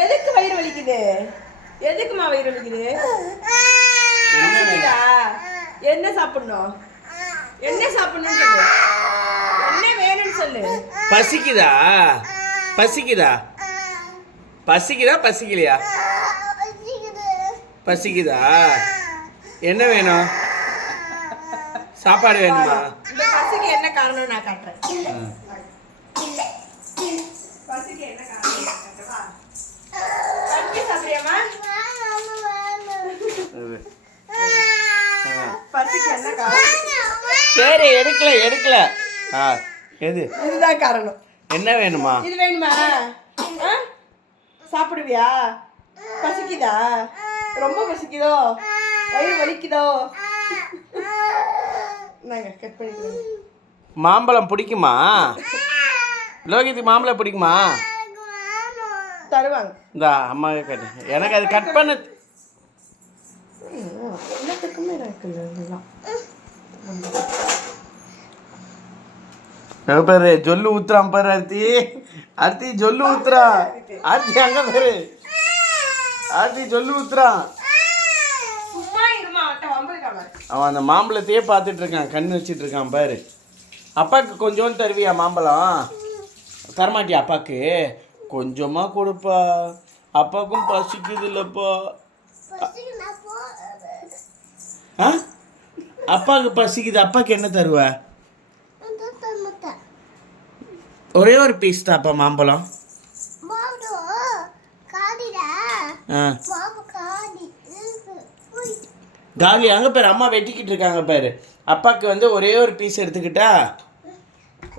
எதுக்கு வயிறு வலிக்குது? எதுக்குமா வயிறு வலிக்குது? என்ன சாப்பிடணும்? என்ன சாப்பிடணும்னு சொல்லு. என்ன வேணும்னு சொல்லு. பசிக்குதா? பசிக்குதா? பசிக்குதா பசிக்கலையா? பசிக்குதா? என்ன வேணும்? சாப்பாடு வேணுமா? இந்த பசிக்கு என்ன காரணம் நான் காட்டுறேன். பசிக்கு என்ன காரணம் காட்டுவா? தண்ணி சாப்பிடுறியாமா? பசிக்கு என்ன காரணம்? சரி எடுக்கல எது? இதுதான் காரணம். என்ன வேணுமா? இது வேணுமா? சாப்பிடுவியா? பசிக்குதா? ரொம்ப பசிக்குதோ? வயிறு வலிக்குதோ? நாங்க கட் பண்ணிக்கிறோம். மாம்பழம் பிடிக்குமா? லோகித்துக்கு மாம்பழம் பிடிக்குமா? தருவாங்க. இந்த அம்மா கட்டு. எனக்கு அது கட் பண்ண எல்லாத்துக்குமே இருக்குல்ல. பேரு ஜொல்லு ஊத்துறான் பாரு. அர்த்தி ஜொல்லு ஊத்துறான். ஆர்த்தி அங்க பேரு ஆர்த்தி ஜொல்லு ஊத்துறான். அவன் அந்த மாம்பழத்தையே பார்த்துட்டு இருக்கான். கண்ணு வச்சிட்டு இருக்கான் பாரு. அப்பாவுக்கு கொஞ்சோண்டு தருவியா மாம்பழம்? தரமாட்டியா அப்பாவுக்கு? கொஞ்சமா கொடுப்பா. அப்பாவுக்கும் பசிக்குது இல்லப்பா. அப்பாவுக்கு பசிக்குது. அப்பாவுக்கு என்ன தருவ? ஒரே ஒரு பீஸ் தாப்பா மாம்பழம். காலி அங்கே பேர் அம்மா வெட்டிக்கிட்டு இருக்காங்க பாரு. அப்பாவுக்கு வந்து ஒரே ஒரு பீஸ் எடுத்துக்கிட்டா?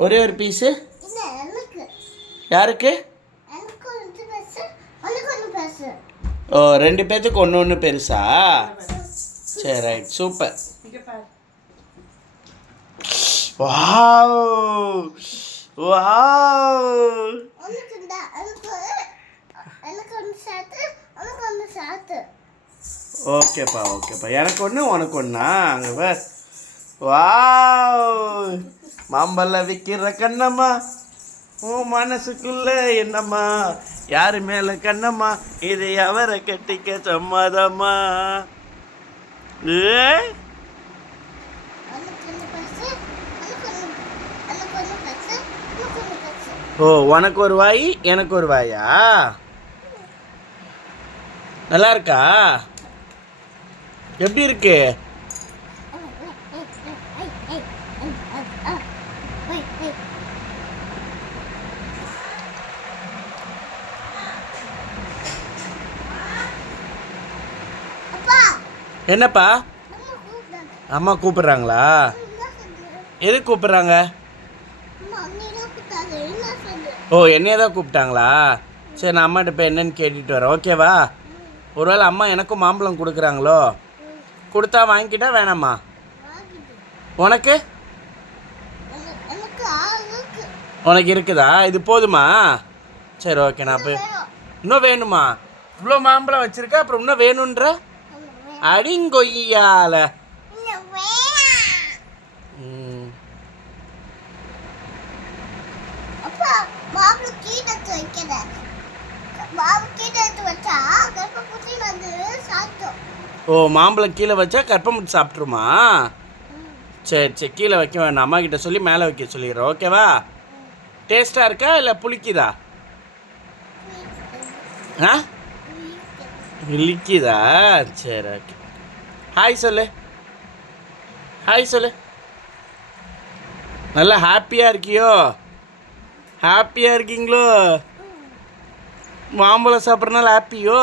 ஒரே ஒரு பீஸு யாருக்கு? ஓ 2 பேத்துக்கு ஒன்று பெருசா? சரி ரைட் சூப்பர். Wow wow. ஓகேப்பா எனக்கு ஒன்று உனக்கு ஒன்றா? அங்கே பார். வாவ் மாம்பழம் விற்கிற கண்ணம்மா உன் மனசுக்குள்ள என்னம்மா? யாரு மேலே கண்ணம்மா? இது அவரை கட்டிக்க சம்மதம்மா? ஓ உனக்கு ஒரு வாய் எனக்கு ஒரு வாயா? நல்லா இருக்கா? எப்படி இருக்கு? என்னப்பா? அம்மா கூப்பிடுறாங்களா? எது கூப்பிடுறாங்க? ஓ என்னையே தான் கூப்பிட்டாங்களா? சரி நான் அம்மாட்ட போய் என்னன்னு கேட்டுட்டு வரேன். ஓகேவா? ஒருவேளை அம்மா எனக்கும் மாம்பழம் கொடுக்குறாங்களோ? கொடுத்தா வாங்கிக்கிட்டா வேணாம்மா? உனக்கு உனக்கு இருக்குதா? இது போதுமா? சரி ஓகே நான் போய். இன்னும் வேணுமா? இவ்வளோ மாம்பழம் வச்சுருக்க அப்புறம் இன்னும் வேணுன்ற? அடிங்கொய்யால. ஓ மாம்பழம் கீழே வச்சா கற்பமுட்டு சாப்பிட்ருமா? சரி கீழே வைக்க வேண்டாம். அம்மா கிட்ட சொல்லி மேலே வைக்க சொல்லிடுறேன். ஓகேவா? டேஸ்ட்டாக இருக்கா இல்லை புளிக்குதா? இலிக்குதா? சரி ஓகே. ஹாய் சொல்லு. ஹாய் சொல்லு. நல்லா ஹாப்பியாக இருக்கியோ? ஹாப்பியாக இருக்கீங்களோ? மாம்பழம் சாப்பிட்றதுனால ஹாப்பியோ?